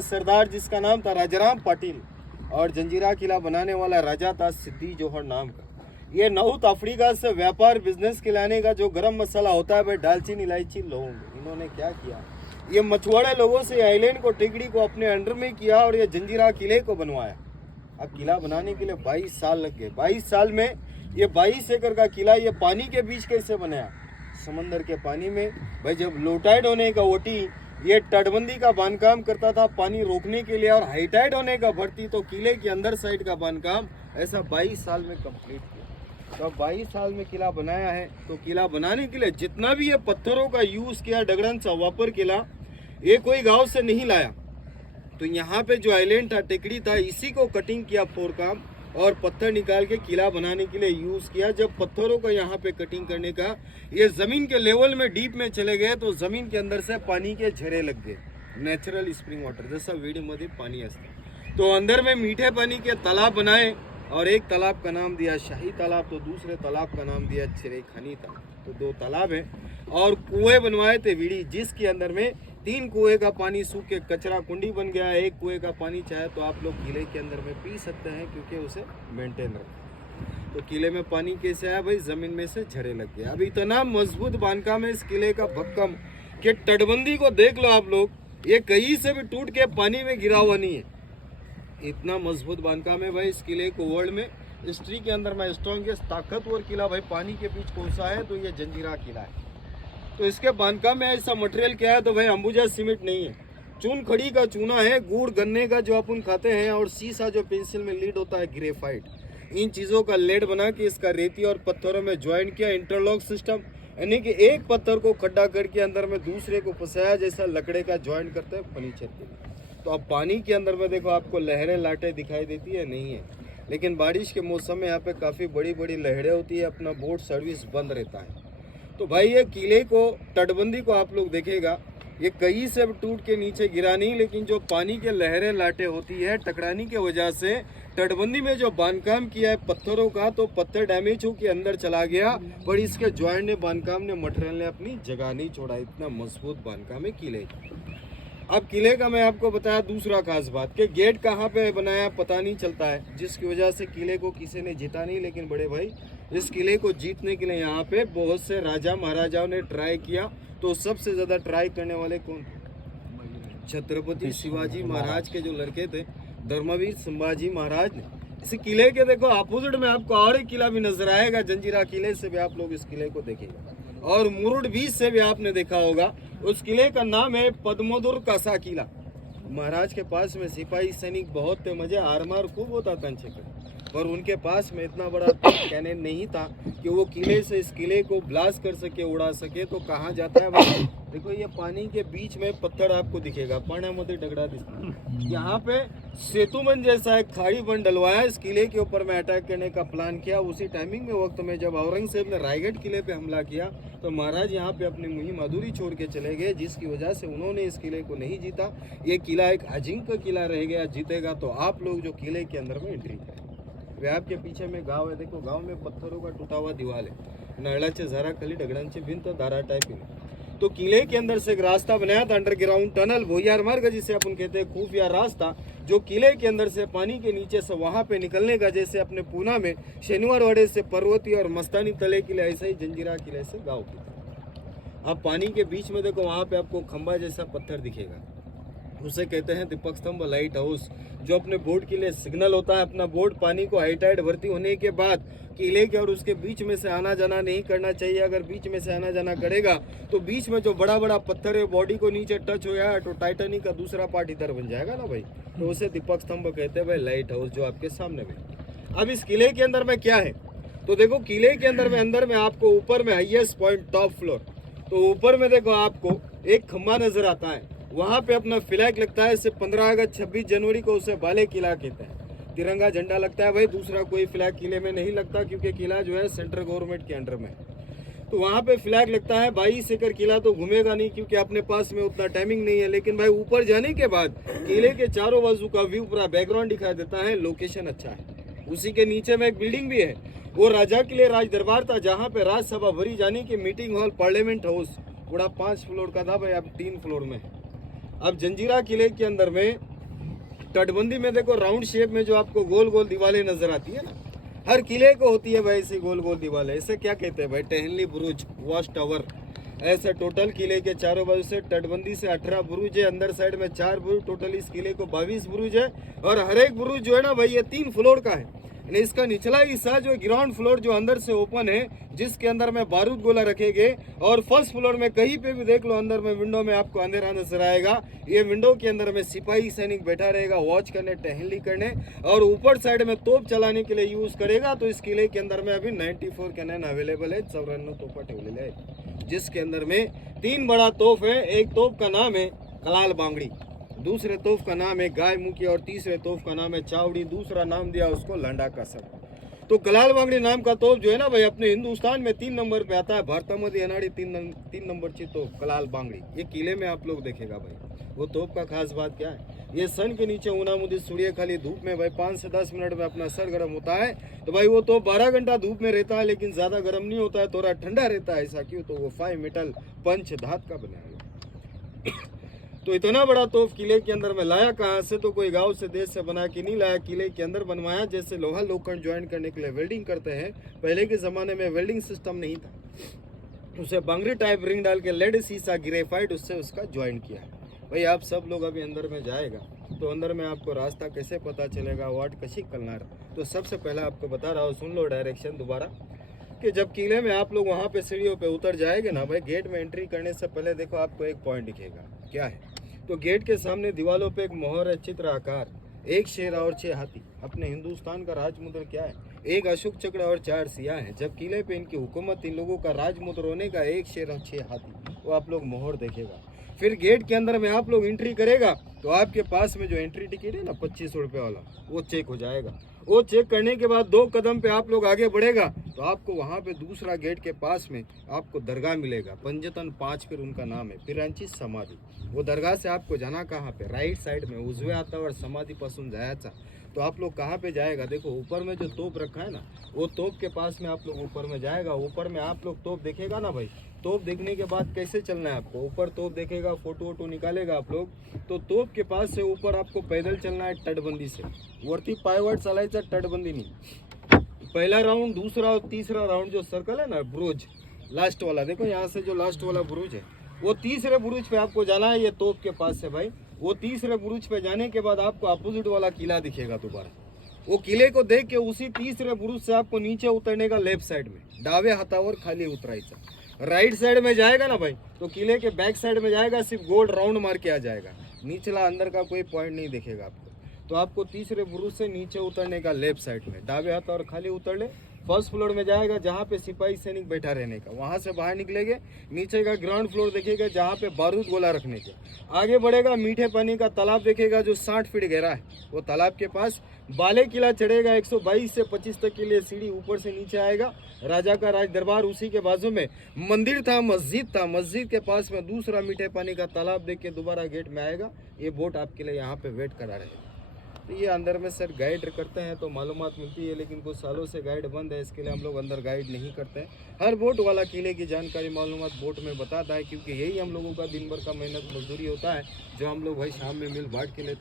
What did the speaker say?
सरदार जिसका नाम था राजाराम पाटिल और जंजीरा किला बनाने वाला राजा था सिद्दी जोहर नाम का। ये नॉर्थ अफ्रीका से व्यापार बिजनेस के लाने का जो गरम मसाला होता है भाई, दालचीनी इलायची लौंग, इन्होंने क्या किया, ये मछुआरे लोगों से आइलैंड को टिकड़ी को अपने अंडर में किया और ये जंजीरा किले को बनवाया। अब किला बनाने के लिए 22 साल लग गए। 22 साल में ये 22 एकड़ का किला ये पानी के बीच कैसे बनाया, समंदर के पानी में। भाई जब लो टाइड होने का ओटी ये तटबंदी का बांधकाम करता था पानी रोकने के लिए, और हाई टाइड होने का भर्ती तो किले के अंदर साइड का बांधकाम ऐसा 22 साल में कंप्लीट किया। तो 22 साल में किला बनाया है। तो किला बनाने के लिए जितना भी ये पत्थरों का यूज किया, डगड़ांचा वापर किला, ये कोई गांव से नहीं लाया। तो यहाँ पे जो आइलैंड था, टेकड़ी था, इसी को कटिंग किया फोर काम और पत्थर निकाल के किला बनाने के लिए यूज किया। जब पत्थरों को यहाँ पे कटिंग करने का ये जमीन के लेवल में डीप में चले गए तो जमीन के अंदर से पानी के झरे लग गए, नेचुरल स्प्रिंग वाटर जैसा वीडियो मध्ये पानी असते। तो अंदर में मीठे पानी के तालाब बनाए और एक तालाब का नाम दिया शाही तालाब, तो दूसरे तालाब का नाम दिया चिरेखानी तालाब। तो 2 तालाब है और कुएं बनवाए थे विड़ी, जिसके अंदर में 3 कुएं का पानी सूख के कचरा कुंडी बन गया। 1 कुएं का पानी चाहे तो आप लोग किले के अंदर में पी सकते हैं क्योंकि उसे मेंटेन रखा। तो किले में पानी कैसे आया भाई, जमीन में से झरे लग गया। अब इतना मजबूत बांधकाम है इस किले का भक्कम कि तटबंदी को देख लो आप लोग, ये कहीं से भी टूट के पानी में गिरा हुआ नहीं है। इतना मजबूत बांधकाम है भाई इस किले को वर्ल्ड में हिस्ट्री के अंदर में स्ट्रॉन्गेस्ट ताकतवर किला भाई पानी के बीच कौन सा है, तो ये जंजीरा किला है। तो इसके बांधकाम में ऐसा मटेरियल क्या है, तो भाई अंबुजा सीमेंट नहीं है, चून खड़ी का चूना है, गुड़ गन्ने का जो अपन खाते हैं, और सीसा जो पेंसिल में लीड होता है ग्रेफाइट, इन चीज़ों का लेड बना के इसका रेती और पत्थरों में ज्वाइन किया। इंटरलॉक सिस्टम यानी कि एक पत्थर को खड्डा करके अंदर में दूसरे को फंसाया, जैसा लकड़े का ज्वाइन करते हैं फर्नीचर के लिए। तो अब पानी के अंदर में देखो आपको लहरें लाटें दिखाई देती है, नहीं है, लेकिन बारिश के मौसम में यहाँ पे काफ़ी बड़ी बड़ी लहरें होती है, अपना बोट सर्विस बंद रहता है। तो भाई ये किले को तटबंदी को आप लोग देखेगा, ये कहीं से टूट के नीचे गिरा नहीं, लेकिन जो पानी के लहरें लाटें होती है टकराने की वजह से तटबंदी में जो बांधकाम किया है पत्थरों का, तो पत्थर डैमेज होकर अंदर चला गया, पर इसके ज्वाइंट ने बांधकाम ने मटेरियल ने अपनी जगह नहीं छोड़ा। इतना मजबूत बांधकाम है किले का। अब किले का मैं आपको बताया दूसरा खास बात कि गेट कहाँ पे बनाया पता नहीं चलता है, जिसकी वजह से किले को किसी ने जीता नहीं। लेकिन बड़े भाई इस किले को जीतने के लिए यहाँ पे बहुत से राजा महाराजाओं ने ट्राई किया। तो सबसे ज्यादा ट्राई करने वाले कौन थे, छत्रपति शिवाजी महाराज के जो लड़के थे धर्मवीर संभाजी महाराज ने। इस किले के देखो अपोजिट में आपको और एक किला भी नजर आएगा, जंजीरा किले से भी आप लोग इस किले को देखेंगे, और मुरुड बीच से भी आपने देखा होगा। उस किले का नाम है पद्मोदुर कासा किला। महाराज के पास में सिपाही सैनिक बहुत थे, मजे आरमार खूब होता था पर उनके पास में इतना बड़ा कैनन नहीं था कि वो किले से इस किले को ब्लास्ट कर सके, उड़ा सके। तो कहाँ जाता है भाई, देखो ये पानी के बीच में पत्थर आपको दिखेगा, पाण्यामध्ये दगड़ा दिखता। यहाँ पे सेतुबंद जैसा एक खाड़ी बन डलवाया, इस किले के ऊपर में अटैक करने का प्लान किया। उसी टाइमिंग में वक्त में जब औरंगजेब ने रायगढ़ किले पे हमला किया तो महाराज यहाँ पे अपनी मुहिम अधूरी छोड़ के चले गए, जिसकी वजह से उन्होंने इस किले को नहीं जीता। ये किला एक अजिंक्य किला रह गया, जीतेगा तो आप लोग जो किले के अंदर में एंट्री करें। आपके पीछे में गांव है, देखो गांव में पत्थरों का टूटा हुआ दीवार है, नारळाचे झाडाखाली दगडांची भिंत दारा टाइप है। तो किले के अंदर से एक रास्ता बनाया था, अंडरग्राउंड टनल, भोयार मार्ग जिसे अपन कहते हैं, खुफिया रास्ता, जो किले के अंदर से पानी के नीचे से वहां पे निकलने का, जैसे अपने पूना में शनिवारवाड़े से पर्वती और मस्तानी तले किले, ऐसा ही जंजीरा किले से गाँव की। अब पानी के बीच में देखो वहां पे आपको खंबा जैसा पत्थर दिखेगा, उसे कहते हैं दीपक स्तंभ लाइट हाउस, जो अपने बोट के लिए सिग्नल होता है। अपना बोट पानी को हाई टाइड भर्ती होने के बाद किले के और उसके बीच में से आना जाना नहीं करना चाहिए। अगर बीच में से आना जाना करेगा तो बीच में जो बड़ा बड़ा पत्थर है बॉडी को नीचे टच हो गया तो टाइटैनिक का दूसरा पार्ट इधर बन जाएगा ना भाई, तो उसे दीपक स्तंभ कहते हैं भाई, लाइट हाउस जो आपके सामने में। अब इस किले के अंदर में क्या है, तो देखो किले के अंदर में आपको ऊपर में हाईएस्ट पॉइंट टॉप फ्लोर, तो ऊपर में देखो आपको एक खंबा नजर आता है, वहां पे अपना फ्लैग लगता है। सिर्फ 15 अगस्त 26 जनवरी को उसे बाले किला कहते हैं, तिरंगा झंडा लगता है भाई। दूसरा कोई फ्लैग किले में नहीं लगता क्योंकि किला जो है सेंट्रल गवर्नमेंट के अंडर में, तो वहां पे फ्लैग लगता है। 22 एकड़ किला तो घूमेगा नहीं क्योंकि अपने पास में उतना टाइमिंग नहीं है, लेकिन भाई ऊपर जाने के बाद किले के चारों बाजू का व्यू पूरा बैकग्राउंड दिखाई देता है, लोकेशन अच्छा है। उसी के नीचे में एक बिल्डिंग भी है, वो राजा के लिए राज दरबार था, जहाँ पे राज्यसभा भरी जाने की मीटिंग हॉल, पार्लियामेंट हाउस, पूरा 5 फ्लोर का था भाई, अब 3 फ्लोर में है। अब जंजीरा किले के अंदर में तटबंदी में देखो राउंड शेप में जो आपको गोल गोल दीवारें नजर आती है ना, हर किले को होती है भाई ऐसी गोल गोल दीवारें। इसे क्या कहते हैं भाई? टहनली बुरुज, वॉच टावर। ऐसे टोटल किले के चारों बाजू से तटबंदी से 18 बुरुज है, अंदर साइड में 4 बुरुज, टोटल इस किले को 22 बुरुज है। और हर एक बुरुज जो है ना भाई ये 3 फ्लोर का है। इसका निचला हिस्सा जो ग्राउंड फ्लोर जो अंदर से ओपन है, जिसके अंदर में बारूद गोला रखे गए। और फर्स्ट फ्लोर में कहीं पे भी देख लो अंदर में विंडो में आपको अंधेरा नजर आएगा। ये विंडो के अंदर में सिपाही सैनिक बैठा रहेगा वॉच करने, टहली करने, और ऊपर साइड में तोप चलाने के लिए यूज करेगा। तो इस किले के अंदर में अभी 94 कैनन अवेलेबल है, 94 तोपा टेबल है, जिसके अंदर में 3 बड़ा तोप है। एक तोप का नाम है कलाल बांगड़ी, दूसरे तोप का नाम है गाय मुखी, और तीसरे तोप का नाम है चावड़ी। दूसरा नाम दिया उसको लंडा का सब। तो कलाल बांगड़ी नाम का तोप जो है ना भाई अपने हिंदुस्तान में 3 नंबर पे आता है। भारतामध्ये येणारी 3 नंबरची तोप कलाल बांगड़ी ये किले में आप लोग देखेगा भाई। वो तोप का खास बात क्या है? ये सन के नीचे उनामुदी सूर्य खाली धूप में भाई 5 से 10 मिनट में अपना सर गर्म होता है। तो भाई वो तोप 12 घंटा धूप में रहता है, लेकिन ज्यादा गर्म नहीं होता है, थोड़ा ठंडा रहता है। ऐसा क्यों? तो वो 5 मेटल पंच धात का बना है। तो इतना बड़ा तोप किले के अंदर में लाया कहाँ से? तो कोई गांव से देश से बना के नहीं लाया, किले के अंदर बनवाया। जैसे लोहा लोखंड ज्वाइन करने के लिए वेल्डिंग करते हैं, पहले के जमाने में वेल्डिंग सिस्टम नहीं था, उसे बांगड़ी टाइप रिंग डाल के लेड सीसा ग्रेफाइट उससे उसका ज्वाइन किया है। भाई आप सब लोग अभी अंदर में जाएगा तो अंदर में आपको रास्ता कैसे पता चलेगा, वाट कशी कलनार? तो सबसे पहले आपको बता रहा हूँ, सुन लो डायरेक्शन दोबारा, कि जब किले में आप लोग वहाँ पे सीढ़ियों पे उतर जाएंगे ना भाई, गेट में एंट्री करने से पहले देखो आपको एक पॉइंट दिखेगा। क्या है? तो गेट के सामने दीवालों पे एक मोहर है, चित्र आकार, 1 शेर और 6 हाथी। अपने हिंदुस्तान का राजमुद्र क्या है? 1 अशोक चक्र और 4 सियाह है। जब किले पे इनकी हुकूमत, इन लोगों का राजमुद्र होने का 1 शेर और 6 हाथी, वो आप लोग मोहर देखेगा। फिर गेट के अंदर में आप लोग एंट्री करेगा तो आपके पास में जो एंट्री टिकट है ना 2500 रुपये वाला, वो चेक हो जाएगा। वो चेक करने के बाद 2 कदम पे आप लोग आगे बढ़ेगा तो आपको वहाँ पे दूसरा गेट के पास में आपको दरगाह मिलेगा। पंजतन 5 फिर उनका नाम है, पिरांची समाधि। वो दरगाह से आपको जाना कहाँ पे? राइट साइड में उजवे हातावर समाधी पासून जायचा। तो आप लोग कहाँ पे जाएगा? देखो ऊपर में जो तोप रखा है ना, वो तोप के पास में आप लोग ऊपर में जाएगा। ऊपर में आप लोग तोप देखेगा ना भाई, तोप देखने के बाद कैसे चलना है आपको? ऊपर तोप देखेगा, फोटो वोटो निकालेगा आप लोग, तो तोप के पास से ऊपर आपको पैदल चलना है तटबंदी से। वरती पायवाट चालायचा, तटबंदी नहीं। पहला राउंड, दूसरा और तीसरा राउंड जो सर्कल है ना, बुरुज लास्ट वाला, देखो यहाँ से जो लास्ट वाला बुरुज है, वो तीसरे बुरुज पे आपको जाना है। ये तोप के पास से भाई, वो तीसरे बुरुज पे जाने के बाद आपको अपोजिट वाला किला दिखेगा दोबारा। वो किले को देख के उसी तीसरे बुरुज से आपको नीचे उतरने का, लेफ्ट साइड में डावे हाथावर खाली उतरायचा। राइट साइड में जाएगा ना भाई तो किले के बैक साइड में जाएगा, सिर्फ गोल राउंड मार के आ जाएगा, निचला अंदर का कोई पॉइंट नहीं दिखेगा आपको। तो आपको तीसरे बुरुज से नीचे उतरने का, लेफ्ट साइड में डावे हाथ और खाली उतर ले। फर्स्ट फ्लोर में जाएगा जहाँ पे सिपाही सैनिक बैठा रहने का, वहाँ से बाहर निकलेंगे, नीचे का ग्राउंड फ्लोर देखेगा जहाँ पे बारूद गोला रखने के। आगे बढ़ेगा, मीठे पानी का तालाब देखेगा जो 60 फीट गहरा है। वो तालाब के पास बाले किला चढ़ेगा, 122 से 25 तक के लिए सीढ़ी ऊपर से नीचे आएगा। राजा का राज दरबार, उसी के बाजू में मंदिर था, मस्जिद था, मस्जिद के पास में दूसरा मीठे पानी का तालाब देख के दोबारा गेट में आएगा। ये बोट आपके लिए यहाँ पे वेट करा रहेगा। तो ये अंदर में सर गाइड करते हैं तो मालूमात मिलती है, लेकिन कुछ सालों से गाइड बंद है, इसके लिए हम लोग अंदर गाइड नहीं करते हैं। हर बोट वाला किले की जानकारी मालूमात बोट में बताता है, क्योंकि यही हम लोगों का दिन भर का मेहनत मजदूरी होता है, जो हम लोग भाई शाम में मिल बांट के लेते हैं।